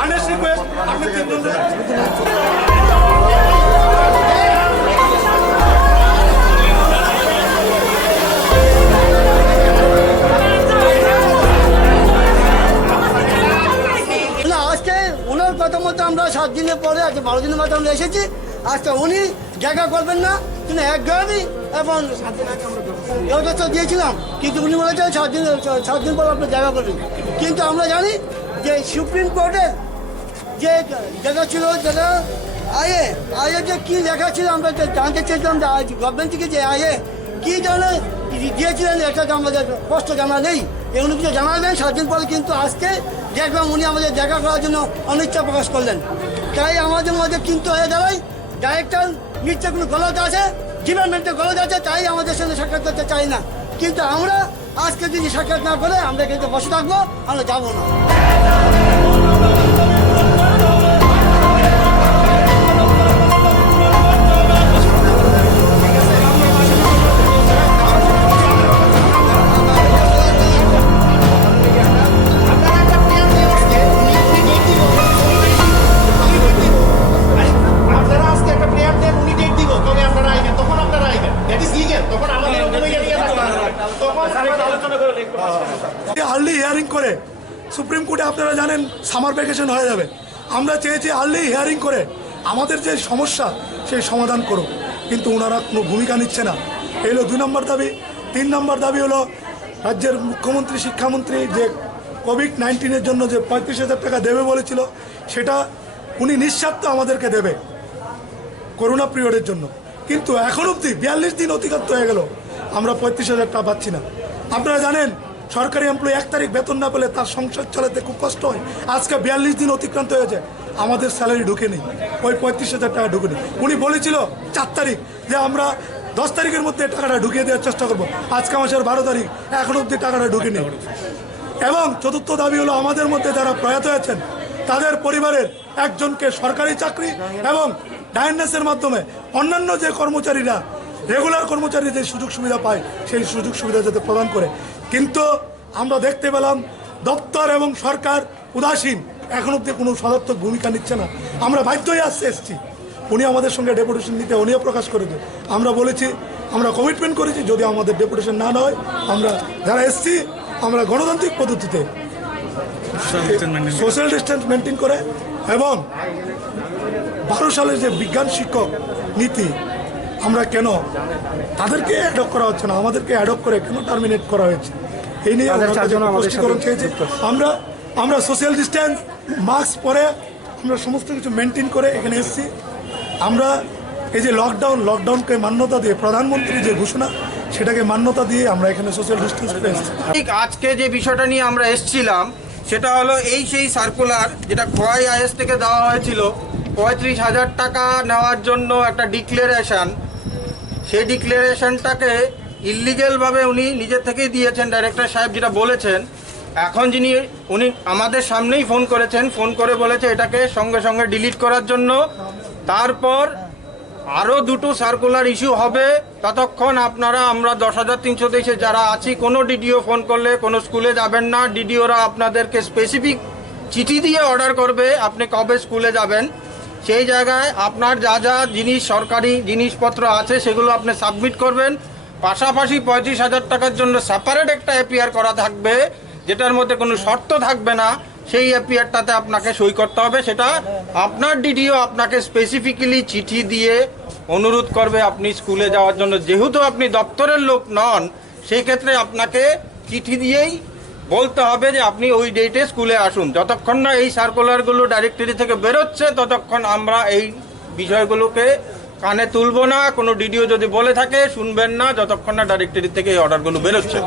Ernst request আপনি তিনজন আজকে ওনার কথা মতো আমরা 7 দিনের পরে আজকে 12 দিনের মতো আমরা এসেছি। আজকে উনি জায়গা করবেন না, তিনি একগামী এবং দরখাস্ত দিয়েছিলাম, কিন্তু উনি বলেছেন 7 দিন পর আপনি জায়গা করবেন। কিন্তু আমরা জানি যে সুপ্রিম কোর্টের যে জায়গা ছিল, যেটা আয়ে যে কী লেখা ছিল আমরা জানতে চাইতাম যে গভর্নমেন্ট থেকে যে আয়ে কী জানে দিয়েছিলেন, এটা আমাদের স্পষ্ট জানা নেই। এগুলো কিছু জানাবেন 7 দিন পরে, কিন্তু আজকে দেখলাম উনি আমাদের দেখা করার জন্য অনিচ্ছা প্রকাশ করলেন। তাই আমাদের মধ্যে কিন্তু হয়ে দাঁড়ায় ডাইরেক্টর নিশ্চয় কোনো গলত আছে, ডিপার্টমেন্টে গলত আছে, তাই আমাদের সঙ্গে সাক্ষাৎ করতে চাই না। কিন্তু আমরা আজকে যদি সাক্ষাৎ না করে আমরা কিন্তু বসে থাকবো, আমরা যাবো না। আর্লি হিয়ারিং করে সুপ্রিম কোর্টে আপনারা জানেন সামার ভ্যাকেশন হয়ে যাবে। আমরা চেয়েছি আর্লি হিয়ারিং করে আমাদের যে সমস্যা সেই সমাধান করুক, কিন্তু ওনারা কোনো ভূমিকা নিচ্ছে না। এই হলো 2 নম্বর দাবি। 3 নম্বর দাবি হলো রাজ্যের মুখ্যমন্ত্রী শিক্ষামন্ত্রী যে কোভিড-19-এর জন্য যে 35,000 টাকা দেবে বলেছিল, সেটা উনি নিঃস্বার্থ আমাদেরকে দেবে করোনা পিরিয়ডের জন্য, কিন্তু এখন অবধি 42 দিন অতিক্রান্ত হয়ে গেল, আমরা 35,000 টাকা পাচ্ছি না। আপনারা জানেন সরকারি এমপ্লয়ি 1 তারিখ বেতন না পেলে তার সংসার চালাতে খুব কষ্ট হয়। আজকে 42 দিন অতিক্রান্ত হয়েছে, আমাদের স্যালারি ঢুকে নেই, ওই 35,000 টাকা ঢুকে নেই। উনি বলেছিল 4 তারিখ যে আমরা 10 তারিখের মধ্যে টাকাটা ঢুকিয়ে দেওয়ার চেষ্টা করবো, আজকে মাসের 12 তারিখ, এখন অবধি টাকাটা ঢুকে নেই। এবং চতুর্থ দাবি হলো আমাদের মধ্যে যারা প্রয়াত হয়েছেন তাদের পরিবারের একজনকে সরকারি চাকরি এবং ডায়ান্নাসের মাধ্যমে অন্যান্য যে কর্মচারীরা রেগুলার কর্মচারী যে সুযোগ সুবিধা পায় সেই সুযোগ সুবিধা যাতে প্রদান করে। কিন্তু আমরা দেখতে পেলাম দপ্তর এবং সরকার উদাসীন, এখন অব্দি কোনো সদর্থক ভূমিকা নিচ্ছে না। আমরা বাধ্য হয়ে এসেছি, উনি আমাদের সঙ্গে ডেপুটেশন নিতে উনিও প্রকাশ করেছে। আমরা বলেছি, আমরা কমিটমেন্ট করেছি যদি আমাদের ডেপুটেশন না হয় আমরা যারা এসছি আমরা গণতান্ত্রিক পদ্ধতিতে সোশ্যাল ডিস্টেন্স মেনটেন করে এবং 12 সালের যে বিজ্ঞান শিক্ষক নীতি আমরা কেন তাদেরকে অ্যাডপ্ট করা হচ্ছে না, আমাদেরকে অ্যাডপ্ট করে কেন টার্মিনেট করা হয়েছে, এই নিয়ে স্পষ্টীকরণ চেয়েছি। আমরা সোশ্যাল ডিস্টেন্স মাস্ক পরে আমরা সমস্ত কিছু মেনটেন করে এখানে এসেছি। আমরা এই যে লকডাউনকে মান্যতা দিয়ে প্রধানমন্ত্রী যে ঘোষণা সেটাকে মান্যতা দিয়ে আমরা এখানে সোশ্যাল ডিস্টেন্স করে এসেছি। ঠিক আজকে যে বিষয়টা নিয়ে আমরা এসেছিলাম সেটা হলো সেই সার্কুলার যেটা খোয়াই আইএস থেকে দেওয়া হয়েছিল 35,000 টাকা নেওয়ার জন্য একটা ডিক্লারেশন, সেই ডিক্লারেশনটাকে ইলিগেলভাবে উনি নিজের থেকেই দিয়েছেন। ডাইরেক্টর সাহেব যেটা বলেছেন, এখন উনি আমাদের সামনেই ফোন করেছেন, ফোন করে বলেছে এটাকে সঙ্গে সঙ্গে ডিলিট করার জন্য। তারপর আরও 2টো সার্কুলার ইস্যু হবে, ততক্ষণ আপনারা আমরা 10,323 যারা আছি কোনো ডিডিও ফোন করলে কোনো স্কুলে যাবেন না। ডিডিওরা আপনাদেরকে স্পেসিফিক চিঠি দিয়ে অর্ডার করবে আপনি কবে স্কুলে যাবেন। সেই জায়গায় আপনার যা যা জিনিস সরকারি জিনিসপত্র আছে সেগুলো আপনি সাবমিট করবেন। পাশাপাশি 35,000 টাকার জন্য সেপারেট একটা এপিআর করা থাকবে, যেটার মধ্যে কোনো শর্ত থাকবে না। সেই এপিআরটাতে আপনাকে সই করতে হবে, সেটা আপনার ডিডিও আপনাকে স্পেসিফিক্যালি চিঠি দিয়ে অনুরোধ করবে আপনি স্কুলে যাওয়ার জন্য। যেহেতু আপনি দপ্তরের লোক নন, সেই ক্ষেত্রে আপনাকে চিঠি দিয়েই বলতে হবে যে আপনি ওই ডেটে স্কুলে আসুন। যতক্ষণ না এই সার্কুলারগুলো ডাইরেক্টরি থেকে বেরোচ্ছে ততক্ষণ আমরা এই বিষয়গুলোকে কানে তুলব না। কোনো ডিডিও যদি বলে থাকে শুনবেন না যতক্ষণ না ডাইরেক্টরি থেকে এই অর্ডারগুলো বেরোচ্ছে।